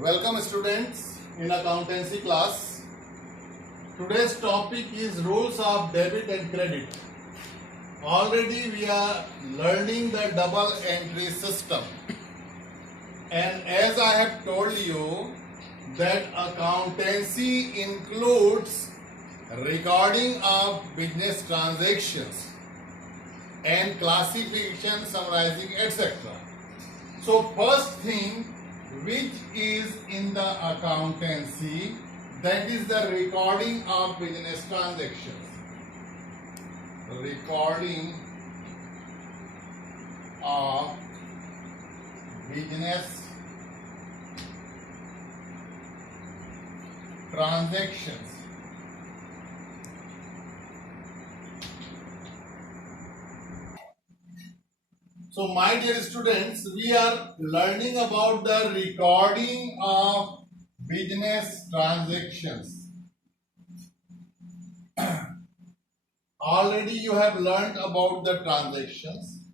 Welcome students in accountancy class. Today's topic is rules of debit and credit. Already we are learning the double entry system. And as I have told you that accountancy includes recording of business transactions and classification, summarizing, etc. So first thing which is in the accountancy, that is the recording of business transactions. Recording of business transactions. So my dear students, we are learning about the recording of business transactions. Already you have learned about the transactions.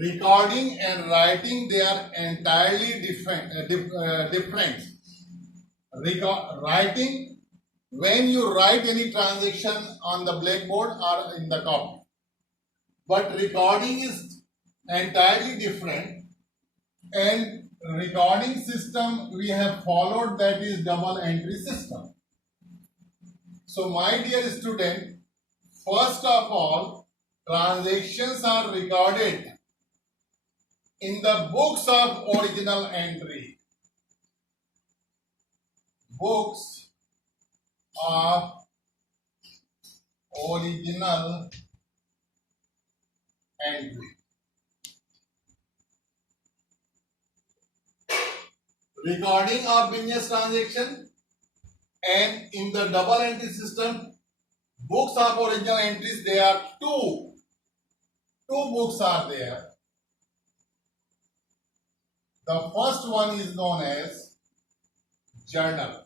Recording and writing, they are entirely different. Writing, when you write any transaction on the blackboard or in the copy. But recording is entirely different, and recording system we have followed, that is double entry system. So my dear student, first of all, transactions are recorded in the books of original entry. Books of original entry. Recording of business transaction, and in the double entry system, books of original entries, there are two books are there. The first one is known as journal.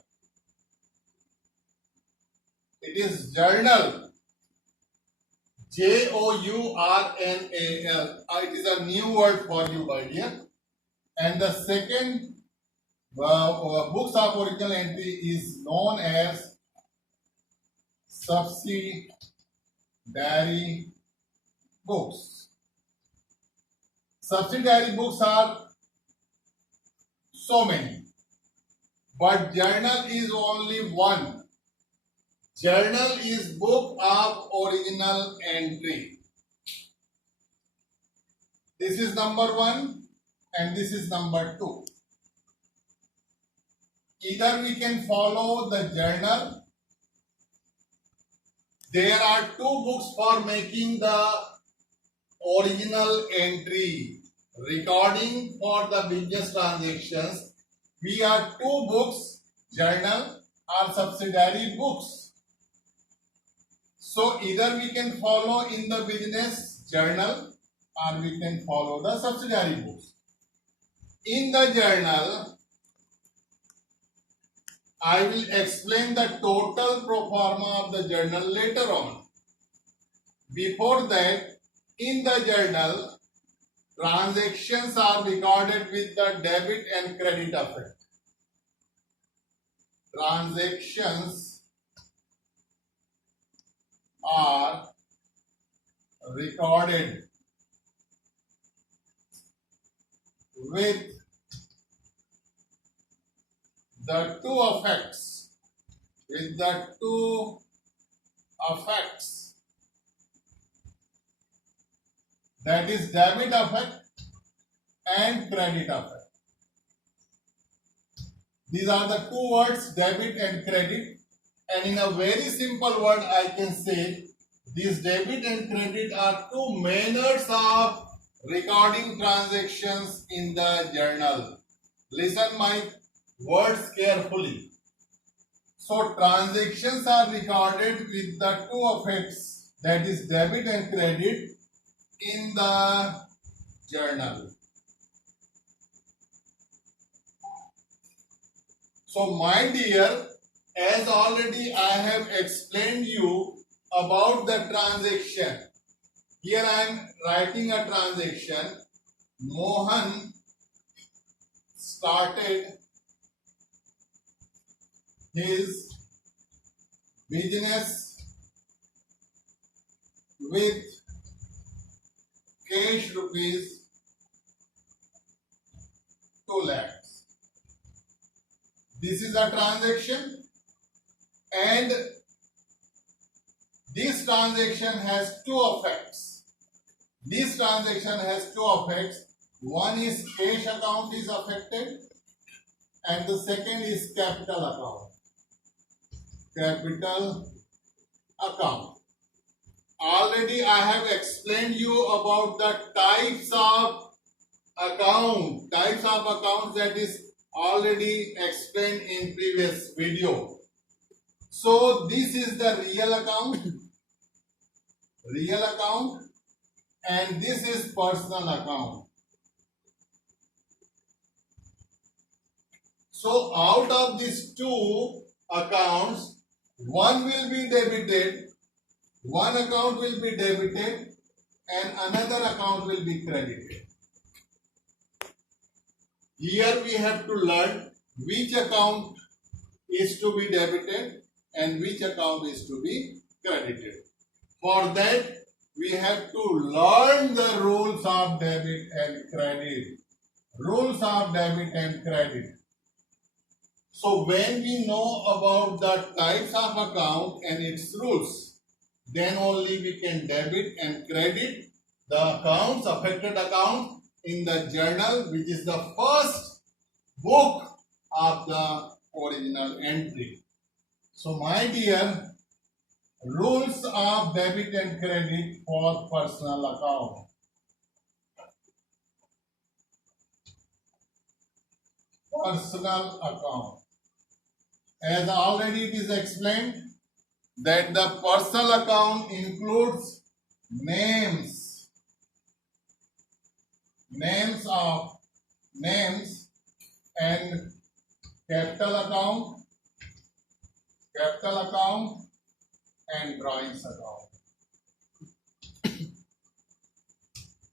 It is journal, journal. It is a new word for you, my dear. And the second books of original entry is known as subsidiary books. Subsidiary books are so many, but journal is only one. Journal is book of original entry. This is number one and this is number two. Either we can follow the journal. There are two books for making the original entry. Recording for the business transactions, we are two books, journal or subsidiary books. So either we can follow in the business journal or we can follow the subsidiary books. In the journal, I will explain the total pro forma of the journal later on. Before that, in the journal, transactions are recorded with the debit and credit effect. Transactions are recorded with the two effects, that is debit effect and credit effect. These are the two words, debit and credit, and in a very simple word I can say these debit and credit are two manners of recording transactions in the journal. Listen my words carefully. So transactions are recorded with the two effects, that is debit and credit, in the journal. So my dear, as already I have explained you about the transaction. Here I am writing a transaction. Mohan started his business with cash rupees 2 lakhs. This is a transaction, and this transaction has two effects. This transaction has two effects. One is cash account is affected, and the second is capital account. Capital account. Already I have explained you about the types of accounts that is already explained in previous video. So this is the real account, and this is personal account. So out of these two accounts, one will be debited, one account will be debited, and another account will be credited. Here we have to learn which account is to be debited and which account is to be credited. For that, we have to learn the rules of debit and credit. Rules of debit and credit. So when we know about the types of account and its rules, then only we can debit and credit the accounts, affected account in the journal, which is the first book of the original entry. So my dear, rules of debit and credit for personal account. Personal account. As already it is explained that the personal account includes names and capital account and drawings account.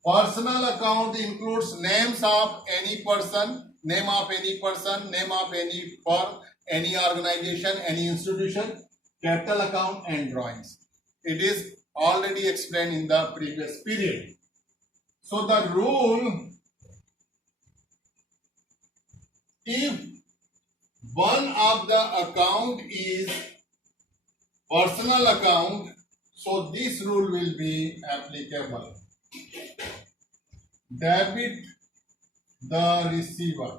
Personal account includes names of any person, name of any firm, any organization, any institution, capital account and drawings. It is already explained in the previous period. So the rule, if one of the account is personal account, so this rule will be applicable. Debit the receiver.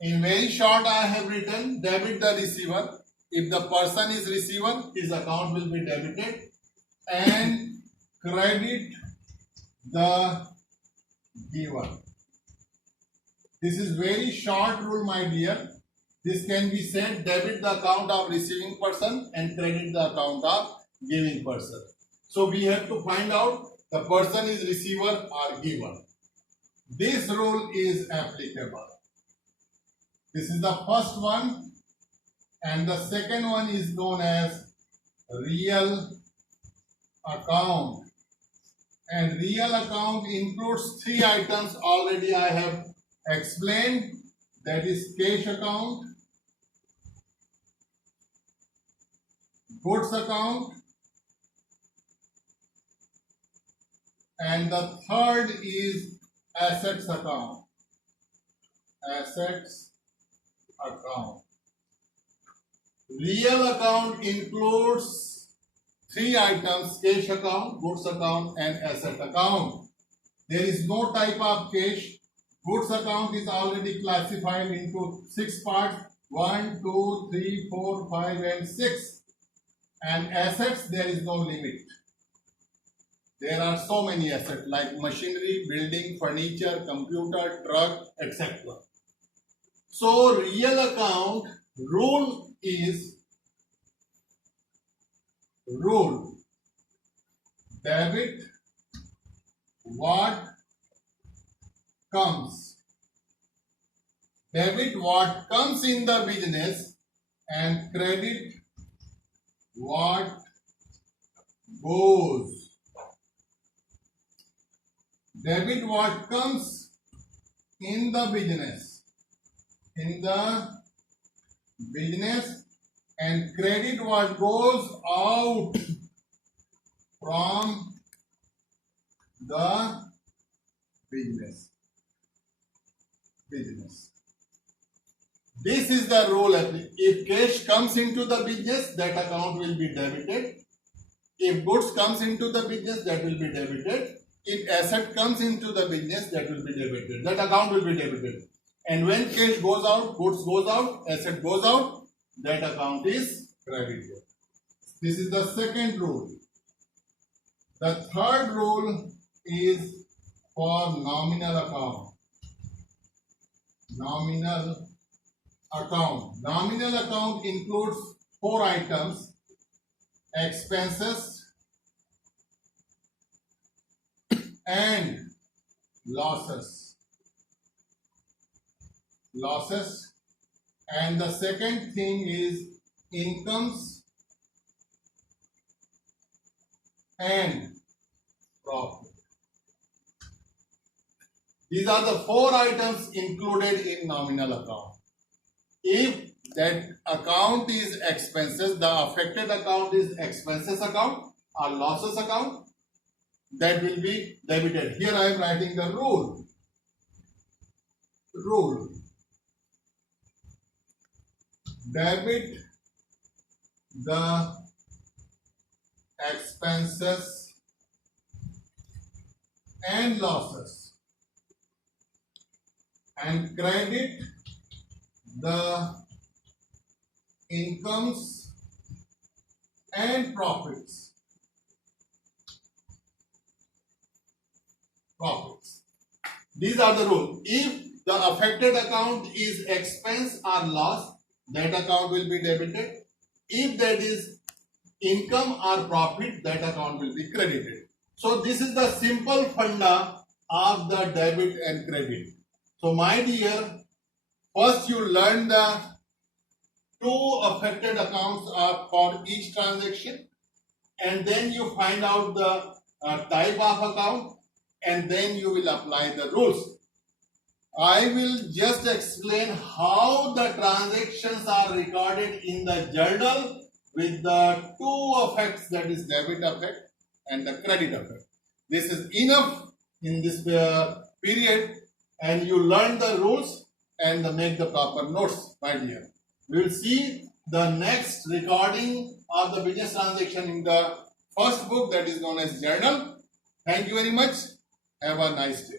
In very short, I have written debit the receiver. If the person is receiver, his account will be debited, and credit the giver. This is very short rule, my dear. This can be said debit the account of receiving person and credit the account of giving person. So we have to find out the person is receiver or giver. This rule is applicable. This is the first one, and the second one is known as real account. And real account includes three items already I have explained. That is cash account, goods account, and the third is assets account. Real account includes three items: cash account, goods account, and asset account. There is no type of cash. Goods account is already classified into 6 parts: 1, 2, 3, 4, 5, and 6. And assets, there is no limit. There are so many assets like machinery, building, furniture, computer, truck, etc. So real account rule is debit what comes. Debit what comes in the business and credit what goes. Debit what comes in the business, and credit what goes out from the business. This is the rule. If cash comes into the business, that account will be debited. If goods comes into the business, that will be debited. If asset comes into the business, that will be debited. That account will be debited. And when cash goes out, goods goes out, asset goes out, that account is credited. This is the second rule. The third rule is for nominal account. Nominal account includes 4 items: expenses and losses. And the second thing is incomes and profit. These are the 4 items included in nominal account. If that account is expenses, the affected account is expenses account or losses account, that will be debited. Here I am writing the rule. Debit the expenses and losses and credit the incomes and profits. These are the rules. If the affected account is expense or loss, that account will be debited. If that is income or profit, that account will be credited. So this is the simple funda of the debit and credit. So my dear, first you learn the 2 affected accounts are for each transaction, and then you find out the type of account, and then you will apply the rules. I will just explain how the transactions are recorded in the journal with the 2 effects, that is debit effect and the credit effect. This is enough in this period, and you learn the rules and make the proper notes, my dear. We will see the next recording of the business transaction in the first book, that is known as journal. Thank you very much. Have a nice day.